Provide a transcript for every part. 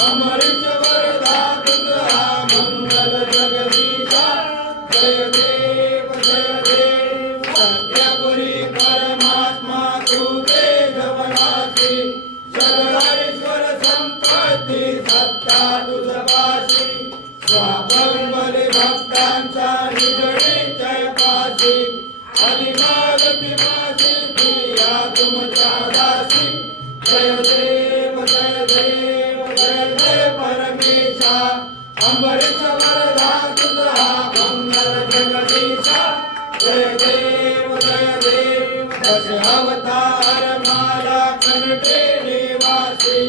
अमृत वरदा तुझा मंगल जगदीशा जय देव सत्यपुरी परमात्मा तू तेजवनासी सगळेश्वर संपत्ती सत्ता तुझपाशी स्वापंबरी भक्तांचा निजळीच्या पाशी अलिमालती मासी प्रिया तुमच्या दासी जय देव परमेशा अमृत वरदा तुझा मंगल जगदीशा जय देव दश अवतार माला कंठे निवासी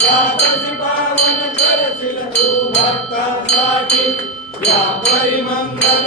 द्वादशी पावन करशील तू भक्तांसाठी या परिमंगल